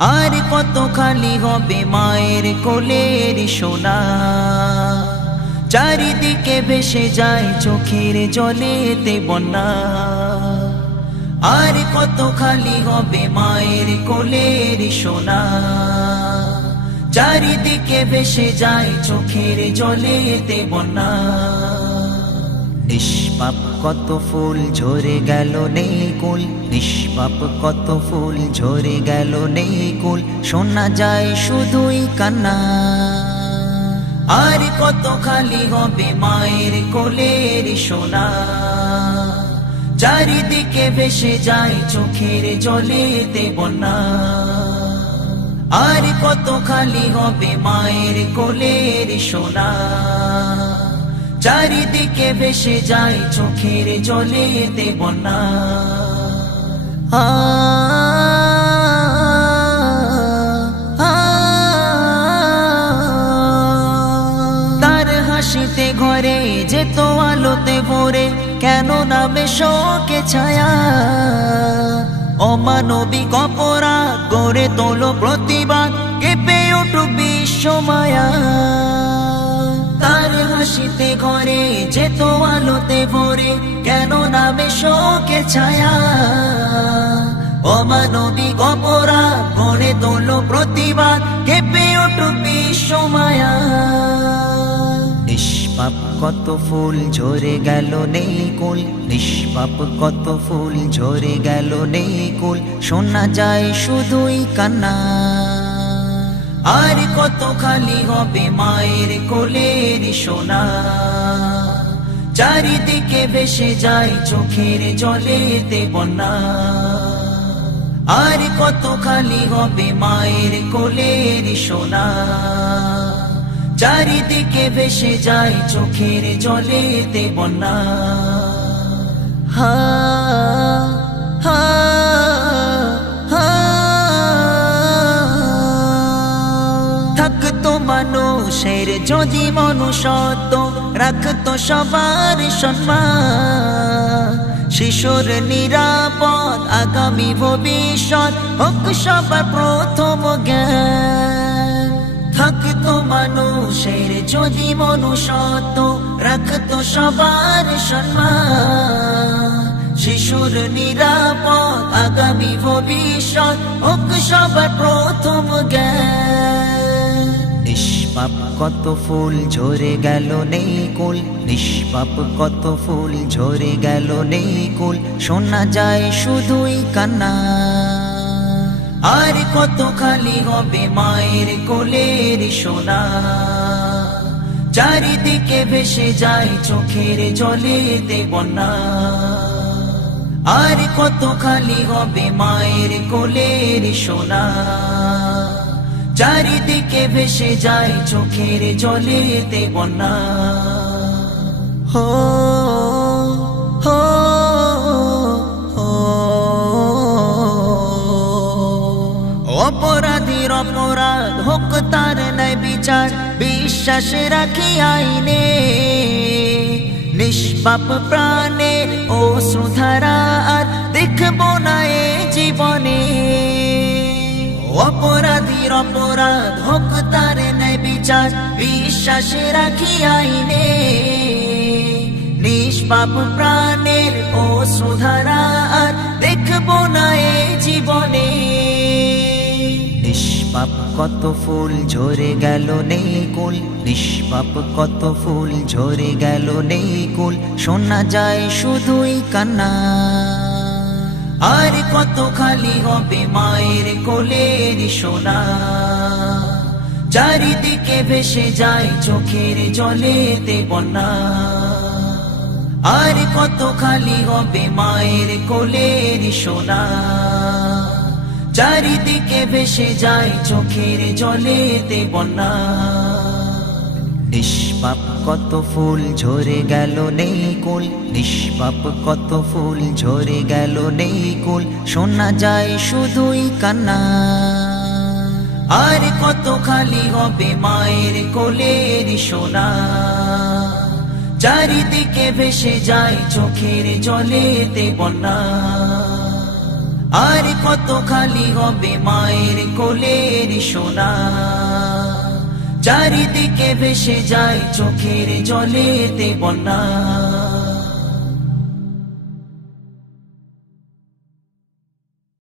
আর কত খালি হবে মায়ের কোলের সোনা, চারিদিকে ভেসে যায় চোখের জলেতে বন্যা। আর কত খালি হবে মায়ের কোলের সোনা, চারিদিকে ভেসে যায় চোখের জলেতে বন্যা। নিষ্পাপ কত ফুল ঝরে গেল নেই কুল, নিষ্পাপ কত ফুল ঝরে গেল নেই কুল, শোনা যায় শুধুই কান্না। আর কত খালি হবে মায়ের কোলের সোনা, চারিদিকে ভেসে যায় চোখের জলেতে বন্যা। আর কত খালি হবে মায়ের কোলের সোনা, চারিদিকে ভেসে যায় চোখের জলেতে বন্যা। তার হাসিতে ঘরে যেত আলোতে ভরে, কেন নামে শোকে ছায়া। অমানবিক অপরাধ গড়ে তোলো প্রতিবাদ, কেঁপে উঠুক বিশ্ব মায়া। তার হাসিতে ঘরে যেত আলোতে ভরে, কেন নামে শোকে ছায়া। অমানবিক অপরাধ গড়ে তোলো প্রতিবাদ, কেঁপে উঠুক বিশ্ব মায়া। নিষ্পাপ কত ফুল ঝরে গেল নেই কুল, নিষ্পাপ কত ফুল ঝরে গেল নেই কুল, শোনা যায় শুধুই কান্না। আর কত খালি হবে মায়ের কোলের সোনা, চারিদিকে ভেসে যায় চোখের জলেতে বন্যা। আর কত খালি হবে মায়ের কোলের সোনা, চারিদিকে ভেসে যায় চোখের জলেতে বন্যা। হা হা থাকতো মানুষের যদি মনুষ্যত্ব, রাখতো সবার সম্মান। শিশুর নিরাপদ আগামী ভবিষ্যৎ হোক সবার প্রথম জ্ঞান। থাকতো মানুষের যদি মনুষ্যত্ব, রাখতো সবার সম্মান। শিশুর নিরাপদ আগামী ভবিষ্যৎ হোক সবার প্রথম জ্ঞান। নিষ্পাপ কত ফুল ঝরে গেল নেই কুল, নিষ্পাপ কত ফুল ঝরে গেল নেই কুল, শোনা যায় শুধুই কান্না। আর কত খালি হবে মায়ের কোলের সোনা, চারিদিকে ভেসে যায় চোখের জলেতে বন্যা। আর কত খালি হবে মায়ের কোলের সোনা, চারিদিকে ভেসে যায় চোখের জলেতে বন্যা। হো হো অপরাধীর অপরাধ হোক তার ন্যায় বিচার, বিশ্বাস রাখি আইনে। নিষ্পাপ প্রাণের অশ্রুধারা আর দেখব না এ জীবনে। অপরাধীর অপরাধ হোক তার ন্যায় বিচার, বিশ্বাস রাখি আইনে। নিষ্পাপ প্রাণের অশ্রুধারা আর দেখব না এ জীবনে। নিষ্পাপ কত ফুল ঝরে গেল নেই কুল, নিষ্পাপ কত ফুল ঝরে গেল নেই কুল, শোনা যায় শুধুই কান্না। আর কত খালি হবে মায়ের কোলের সোনা, চারিদিকে ভেসে যায় চোখের জলেতে বন্যা। আর কত খালি হবে মায়ের কোলের সোনা, চারিদিকে ভেসে যায় চোখের জলেতে বন্যা। নিষ্পাপ কত ফুল ঝরে গেল নেই কুল, নিষ্পাপ কত ফুল ঝরে গেল নেই কুল, শোনা যায় শুধুই কান্না। আর কত খালি হবে মায়ের কোলের সোনা, চারিদিকে ভেসে যায় চোখের জলেতে বন্যা। আর কত খালি হবে মায়ের কোলের সোনা, চারিদিকে ভেসে যায় চোখের জলেতে বন্যা।